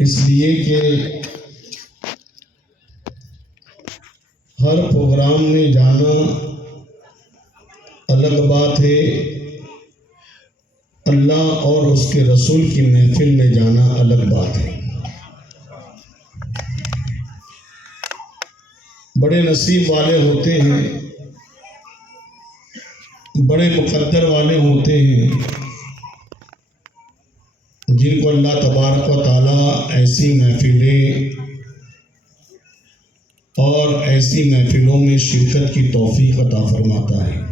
इसलिए कि हर प्रोग्राम में जाना अलग बात है, अल्लाह और उसके रसूल की महफिल में जाना अलग बात है। बड़े नसीब वाले होते हैं, बड़े मुकद्दर वाले होते हैं जिनको अल्लाह तबारक व तआला ऐसी महफिलें और ऐसी महफिलों में शिरकत की तौफीक अता फरमाता है।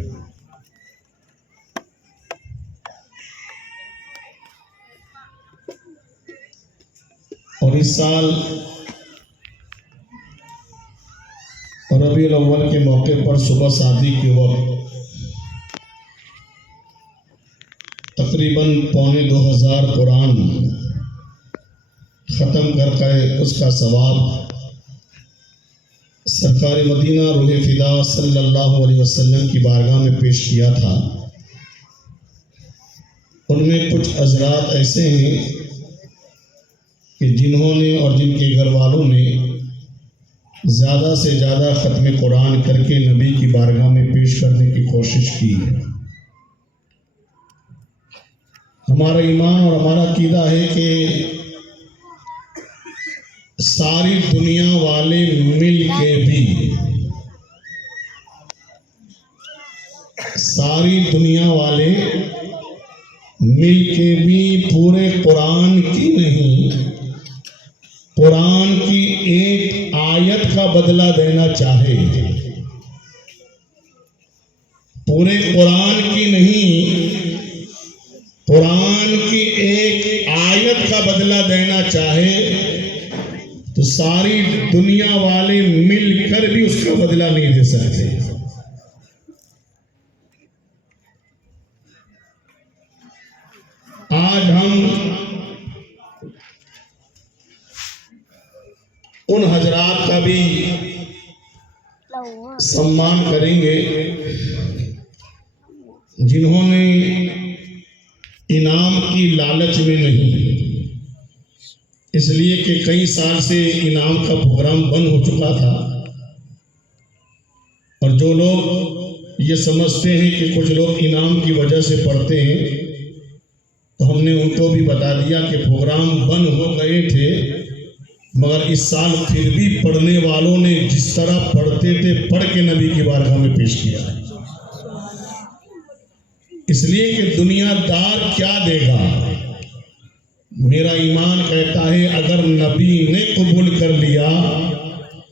और इस साल रबीउल अव्वल के मौके पर सुबह शादी के वक्त तकरीबन 2500 कुरान ख़त्म करके उसका सवाब सरकार मदीना रूह फिदा सल्लल्लाहु अलैहि वसल्लम की बारगाह में पेश किया था। उनमें कुछ हज़रात ऐसे हैं कि जिन्होंने और जिनके घर वालों ने ज़्यादा से ज़्यादा ख़त्म कुरान करके नबी की बारगाह में पेश करने की कोशिश की है। हमारा ईमान और हमारा अक़ीदा है कि सारी दुनिया वाले मिल के भी, सारी दुनिया वाले मिल के भी पूरे कुरान की नहीं, कुरान की एक आयत का बदला देना चाहे, पूरे कुरान की नहीं, कुरान की एक आयत का बदला देना चाहे तो सारी दुनिया वाले मिलकर भी उसका बदला नहीं दे सकते। आज हम उन हजरात का भी सम्मान करेंगे जिन्होंने इनाम की लालच में नहीं, इसलिए कि कई साल से इनाम का प्रोग्राम बंद हो चुका था और जो लोग ये समझते हैं कि कुछ लोग इनाम की वजह से पढ़ते हैं, तो हमने उनको भी बता दिया कि प्रोग्राम बंद हो गए थे, मगर इस साल फिर भी पढ़ने वालों ने जिस तरह पढ़ते थे पढ़ के नबी की बारगाह में पेश किया है। इसलिए कि दुनियादार क्या देगा, मेरा ईमान कहता है अगर नबी ने कबूल कर लिया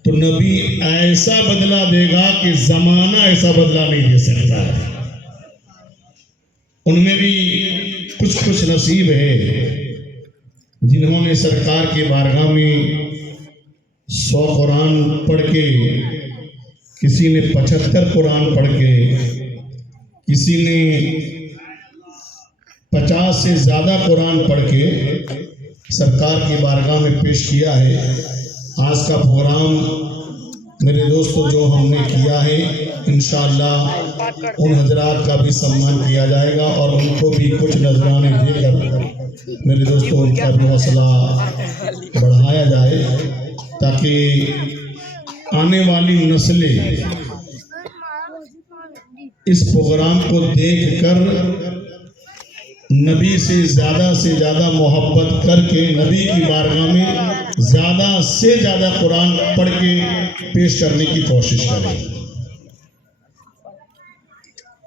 तो नबी ऐसा बदला देगा कि जमाना ऐसा बदला नहीं दे सकता है। उनमें भी कुछ नसीब है जिन्होंने सरकार के बारगाह में 100 कुरान पढ़ के, किसी ने 75 कुरान पढ़ के, किसी ने 50 से ज़्यादा कुरान पढ़ के सरकार की बारगाह में पेश किया है। आज का प्रोग्राम मेरे दोस्तों जो हमने किया है, इंशाअल्लाह उन हजरात का भी सम्मान किया जाएगा और उनको भी कुछ नजराने देकर मेरे दोस्तों उनका भी हौसला बढ़ाया जाए, ताकि आने वाली नस्लें इस प्रोग्राम को देखकर नबी से ज़्यादा मोहब्बत करके नबी की बारगाह में ज़्यादा से ज़्यादा कुरान पढ़ के पेश करने की कोशिश करें।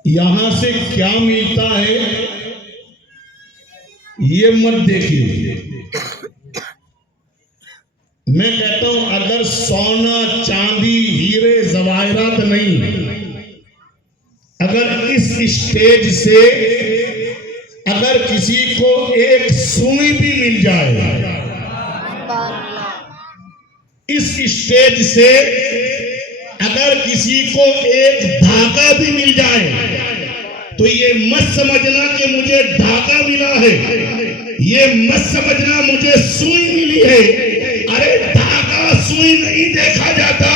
यहाँ से क्या मिलता है ये मत देखिए। मैं कहता हूं अगर सोना चांदी हीरे जवाहरात नहीं, अगर इस स्टेज से अगर किसी को एक सुई भी मिल जाए, इस स्टेज से अगर किसी को एक धागा भी मिल जाए तो ये मत समझना कि मुझे धागा मिला है, ये मत समझना मुझे सुई मिली है। अरे धागा सुई नहीं देखा जाता,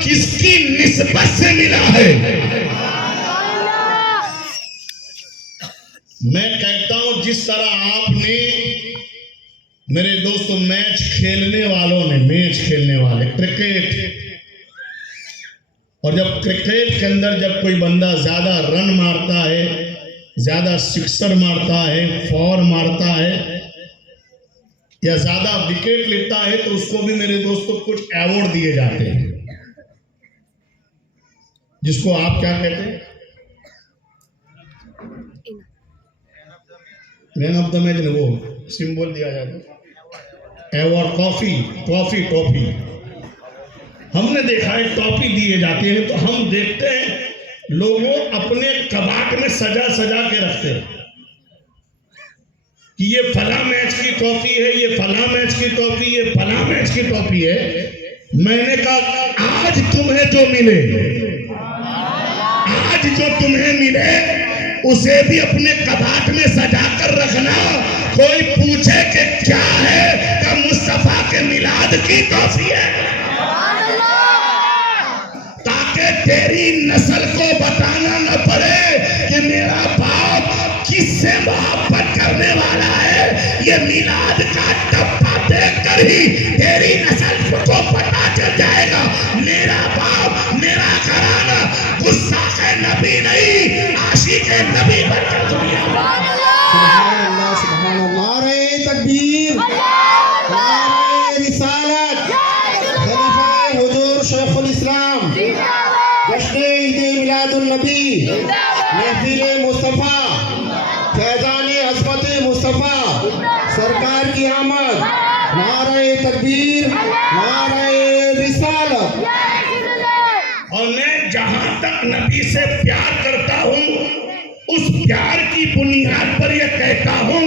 किसकी निस्बत से मिला है। मैं कहता हूं जिस तरह आपने मेरे दोस्तों, मैच खेलने वालों ने, मैच खेलने वाले, क्रिकेट, और जब क्रिकेट के अंदर जब कोई बंदा ज्यादा रन मारता है, ज्यादा सिक्सर मारता है, फोर मारता है या ज्यादा विकेट लेता है, तो उसको भी मेरे दोस्तों कुछ अवार्ड दिए जाते हैं, जिसको आप क्या कहते हैं? मैन ऑफ द मैच ने वो सिंबल दिया जाता है, अवार्ड, ट्रॉफी हमने देखा है, टॉफी दिए जाते हैं। तो हम देखते हैं लोगों अपने कबाट में सजा सजा के रखते हैं कि ये फला मैच की ट्रॉफी है, ये फला मैच की ट्रॉफी, ये फला मैच की ट्रॉफी है। मैंने कहा आज तुम्हें जो मिले, आज जो तुम्हें मिले उसे भी अपने कबाट में सजा कर रखना। कोई पूछे कि क्या है, तो मुस्तफा के मिलाद की ट्रॉफी है, ताकि तेरी नस्ल को बताना न पड़े कि मेरा बाप किससे मोहब्बत करने वाला है। ये मिलाद का डब्बा देखकर ही तेरी नस्ल को पता चल जाएगा मेरा बाप, मेरा घराना गुस्ताखे नबी नहीं, आशिके नबी बनकर दुनिया में। सुभान अल्लाह, सुभान अल्लाह। नारे तकबीर, नारे रिसालत, खलीफा हुजूर शेखुल इस्लाम, जश्न ईद मिलादुन नबी, महफिल मुस्तफा, फैजान अज़मत मुस्तफा सरकार की आमद। नारे तकबीर, नारे रिसालत। और मैं जहां तक नबी से प्यार करता हूं, उस प्यार की बुनियाद पर यह कहता हूं,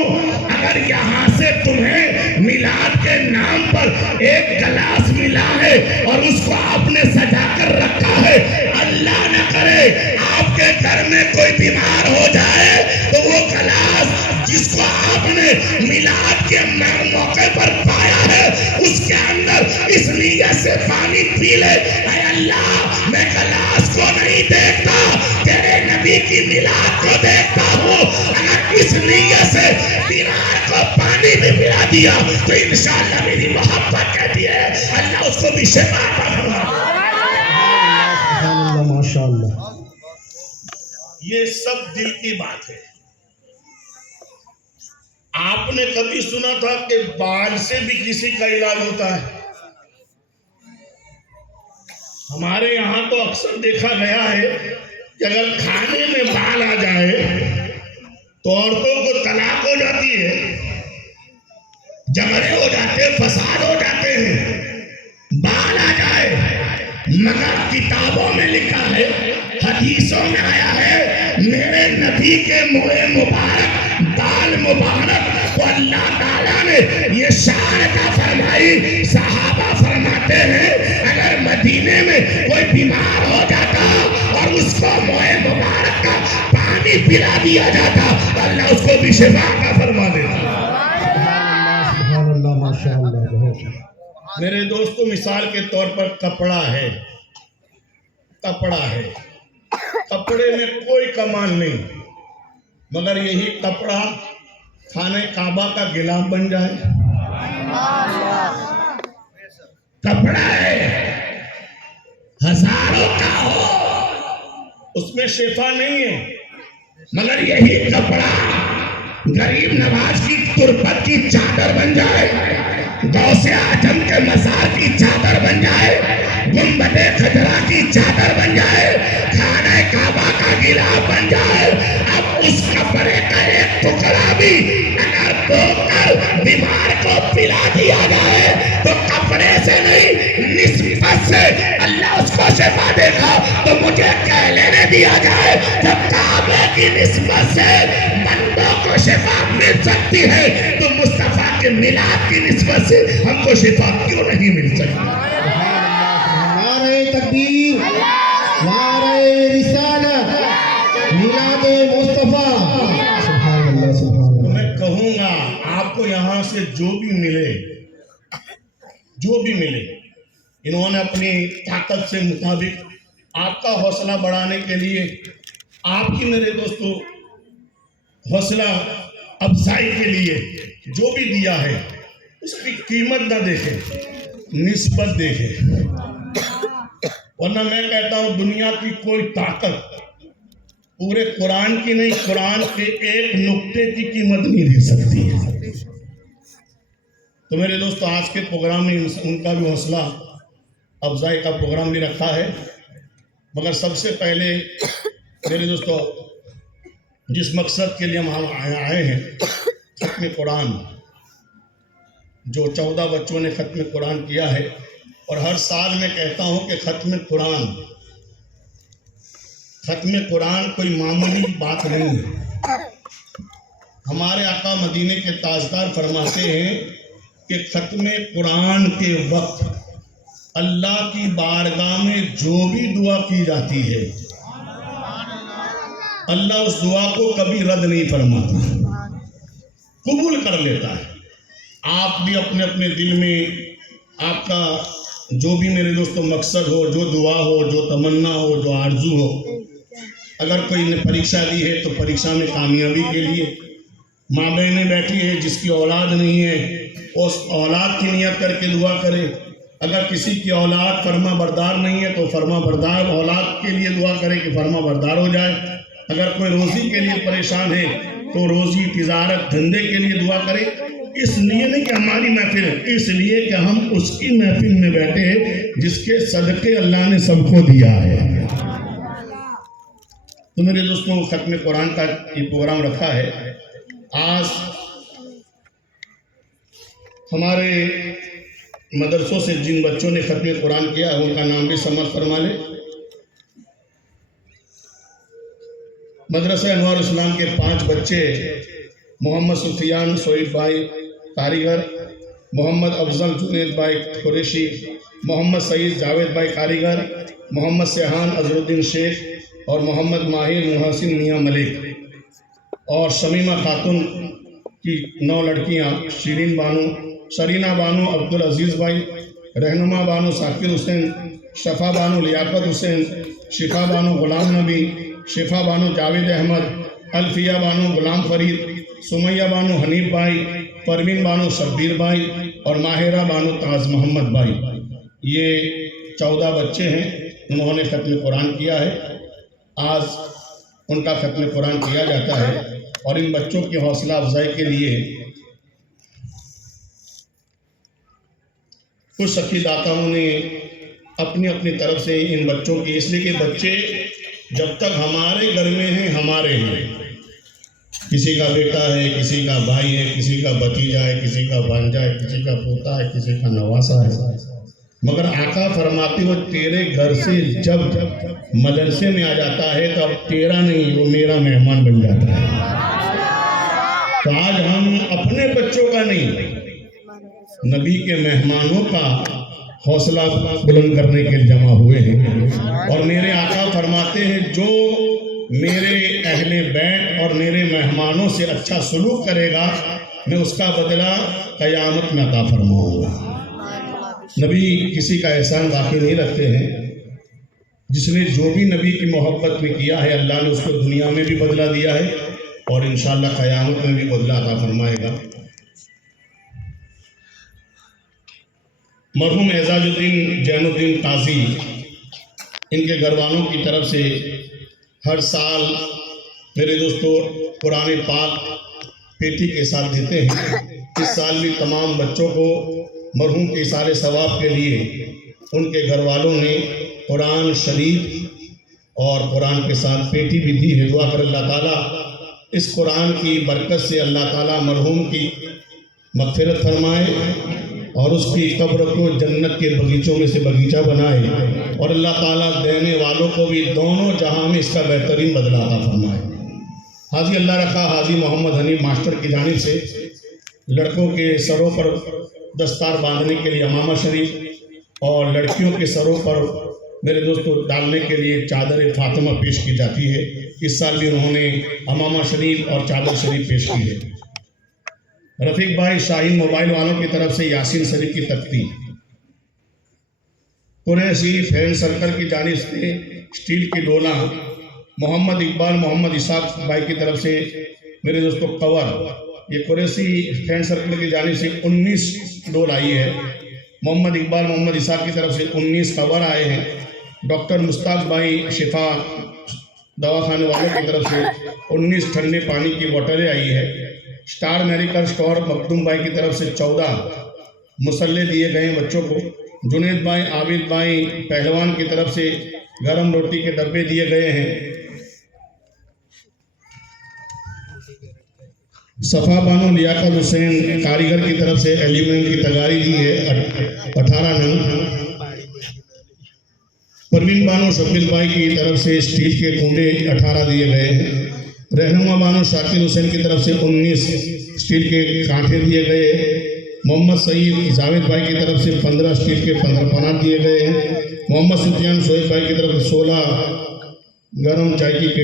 अगर यहाँ से तुम्हें मिलाद के नाम पर एक गिलास मिला है और उसको आपने सजा कर रखा है, अल्लाह न करे आपके घर में कोई बीमार हो जाए तो वो गिलास जिसको आपने मिलाद के मौके पर पाया है उसके अंदर इस नीयत से पानी पी ले। ऐ अल्लाह, मैं गिलास को नहीं देखता, तेरे नबी की मिलाद को देखता हूँ। अगर इस नीयत से बीमार को पानी भी पिला दिया तो इंशाअल्लाह मेरी मोहब्बत कहती है अल्लाह उसको भी शिफा अता फरमाए। माशाअल्लाह। ये सब दिल की बात है। आपने कभी सुना था कि बाल से भी किसी का इलाज होता है? हमारे यहाँ तो अक्सर देखा गया है कि अगर खाने में बाल आ जाए तो औरतों को तलाक हो जाती है, झगड़े हो जाते हैं, फसाद हो जाते हैं। बाल आ जाए, मगर किताबों में लिखा है, हदीसों में आया है, मेरे नबी के मुँह मुबारक, बाल मुबारक को अल्लाह ताला ने ये शान अता फरमाई। सहाबा फरमाते हैं अगर मदीने में कोई बीमार हो जाता और उसको मुँह मुबारक का पानी पिला दिया जाता, अल्लाह उसको भी शिफा अता फरमा देता। सुभान अल्लाह, माशाअल्लाह, बहुत। मेरे दोस्तों, मिसाल के तौर पर कपड़ा है, कपड़ा है, कपड़े में कोई कमाल नहीं, मगर यही कपड़ा खाने काबा का गिलाफ बन जाए। कपड़ा है, हजारों का हो, उसमें शिफा नहीं है, मगर यही कपड़ा गरीब नवाज की तुरबत की चादर बन जाए, गौसे आजम के मज़ार की चादर बन जाए, गुंबदे खजरा की चादर बन जाए, खाने काबा का गिलाफ बन जाए। अब उस कपड़े का एक टुकड़ा भी अगर धोकर बीमार को पिला दिया जाए तो कपड़े से नहीं, निस्बत से अल्लाह उसको शिफा देगा। तो मुझे कह लेने दिया जाए, जब काबे की निस्बत से बंदों को शिफा मिल सकती है तो मुस्तफा के मिलाद की निस्बत से हमको शिफा क्यों नहीं मिल सकती? नारे तकबीर, नारे रिसालत, मिलाद मुस्तफा। सुभान अल्लाह, सुभान अल्लाह। मैं कहूँगा आपको यहाँ से जो भी मिले, जो भी मिले, इन्होंने अपनी ताकत से मुताबिक आपका हौसला बढ़ाने के लिए, आपकी मेरे दोस्तों हौसला अफजाई के लिए जो भी दिया है उसकी कीमत ना देखें, निस्बत देखें। वरना मैं कहता हूं दुनिया की कोई ताकत पूरे कुरान की नहीं, कुरान के एक नुक्ते की कीमत नहीं दे सकती है। तो मेरे दोस्तों, आज के प्रोग्राम में उनका भी हौसला अफजाई का प्रोग्राम भी रखा है। मगर सबसे पहले मेरे दोस्तों, जिस मकसद के लिए हम आए हैं, खत्म कुरान, जो 14 बच्चों ने खत्म कुरान किया है। और हर साल मैं कहता हूं कि खत्म कुरान कोई मामूली बात नहीं है। हमारे आका मदीने के ताजदार फरमाते हैं कि खत्म कुरान के वक्त अल्लाह की बारगाह में जो भी दुआ की जाती है, अल्लाह उस दुआ को कभी रद्द नहीं फरमाता, कबूल कर लेता है। आप भी अपने अपने दिल में आपका जो भी मेरे दोस्तों मकसद हो, जो दुआ हो, जो तमन्ना हो, जो आरजू हो, अगर कोई ने परीक्षा दी है तो परीक्षा में कामयाबी के लिए, माँ बहनें बैठी है जिसकी औलाद नहीं है, उस औलाद की नियत करके दुआ करे। अगर किसी की औलाद फर्मा बरदार नहीं है तो फर्मा बरदार औलाद के लिए दुआ करे कि फर्मा बरदार हो जाए। अगर कोई रोज़ी के लिए परेशान है तो रोज़ी, तिजारत, धंधे के लिए दुआ करे। इसलिए नहीं कि हमारी महफिल है, इसलिए कि हम उसकी महफिल में बैठे हैं जिसके सदके अल्लाह ने सबको दिया है। तो मेरे दोस्तों, खत्म कुरान का ये प्रोग्राम रखा है। आज हमारे मदरसों से जिन बच्चों ने खत्म कुरान किया है उनका नाम भी समझ फरमा ले। मदरसा अनवार इस्लाम के 5 बच्चे, मोहम्मद सुफियान सोईद भाई कारीगर, मोहम्मद अफजल जुनेद भाई कुरैशी, मोहम्मद सईद जावेद भाई कारीगर, मोहम्मद सेहान अजरुद्दीन शेख और मोहम्मद माहिर मुहसिन मियाँ मलिक, और शमीमा खातून की 9 लड़कियाँ, शीरीन बानो, शरीना बानो अब्दुल अजीज़ भाई, रहनुमा बानो साकिर हुसैन, शफा बानो लियाकत हुसैन, शिफा बानो गुलाम नबी, शिफा बानो जावेद अहमद, अल्फिया बानो गुलाम फरीद, सुमैया बानो हनीफ भाई, परवीन बानो शब्बीर भाई और माहिरा बानो ताज मोहम्मद भाई। ये 14 बच्चे हैं, उन्होंने खत्म कुरान किया है। आज उनका खत्म कुरान किया जाता है और इन बच्चों की हौसला अफजाई के लिए कुछ सखी दाताओं ने अपनी अपनी तरफ से इन बच्चों की, इसलिए कि बच्चे जब तक हमारे घर में हैं हमारे हैं। किसी का बेटा है, किसी का भाई है, किसी का भतीजा है, किसी का भांजा है, किसी का पोता है, किसी का नवासा है। मगर आका फरमाते हो तेरे घर से जब मदरसे में आ जाता है तो अब तेरा नहीं, वो मेरा मेहमान बन जाता है। तो आज हम अपने बच्चों का नहीं, नबी के मेहमानों का हौसला बुलंद करने के लिए जमा हुए हैं। और मेरे आका फरमाते हैं जो मेरे अहले बैत और मेरे मेहमानों से अच्छा सलूक करेगा मैं उसका बदला क़यामत में अता फरमाऊंगा। नबी किसी का एहसान बाकी नहीं रखते हैं। जिसने जो भी नबी की मोहब्बत में किया है अल्लाह ने उसको दुनिया में भी बदला दिया है और इंशाअल्लाह क़यामत में भी बदला अता फरमाएगा। मरहूम एजाजुद्दीन जैनुद्दीन ताज़ी, इनके घर वालों की तरफ से हर साल मेरे दोस्तों कुरान पाक पेटी के साथ देते हैं। इस साल भी तमाम बच्चों को मरहूम के इसारे सवाब के लिए उनके घर वालों ने कुरान शरीफ और कुरान के साथ पेटी भी दी है। दुआ कर अल्लाह ताला इस कुरान की बरकत से अल्लाह ताला मरहूम की मग़फ़िरत फरमाए और उसकी कब्र को जन्नत के बगीचों में से बगीचा बनाए और अल्लाह ताला देने वालों को भी दोनों जहां में इसका बेहतरीन बदला अता फरमाए। हाजी अल्लाह रखा हाजी मोहम्मद हनीफ मास्टर की जानिब से लड़कों के सरों पर दस्तार बांधने के लिए अमामा शरीफ और लड़कियों के सरों पर मेरे दोस्तों डालने के लिए चादर फातिमा पेश की जाती है। इस साल भी उन्होंने अमामा शरीफ और चादर शरीफ पेश की है। रफ़ीक भाई शाहीन मोबाइल वालों की तरफ से यासीन शरीफ की तख्ती, कुरैशी फ्रेंड सर्कल की जानिब से स्टील की डोला, मोहम्मद इकबाल मोहम्मद इसाक भाई की तरफ से मेरे दोस्तों कवर ये कुरैशी फैन सर्कल की जानिब से 19 डोल आई है। मोहम्मद इकबाल मोहम्मद इसाक की तरफ से 19 कवर आए हैं। डॉक्टर मुश्ताक भाई शिफा दवाखाने वालों की तरफ से 19 ठंडे पानी की बोतलें आई है। स्टार मेडिकल स्टोर मखदूम भाई की तरफ से 14 मुसल्ले दिए गए हैं बच्चों को। जुनेद भाई आबिद भाई पहलवान की तरफ से गरम रोटी के डब्बे दिए गए हैं। सफ़ा बानो लियाकत हुसैन कारीगर की तरफ से एल्यूमिनियम की तगारी दी है 18 नंग। परवीन बानो शकील भाई की तरफ से स्टील के कुंडे 18 दिए गए हैं। रहनुमा बानो शाकिर हुसैन की तरफ से 19 स्टील के कांटे दिए गए हैं। मोहम्मद सईद जावेद भाई की तरफ से 15 स्टील के 15 पनाट दिए गए हैं। मोहम्मद सुफियान शोएब भाई की तरफ से 16 गरम चाय की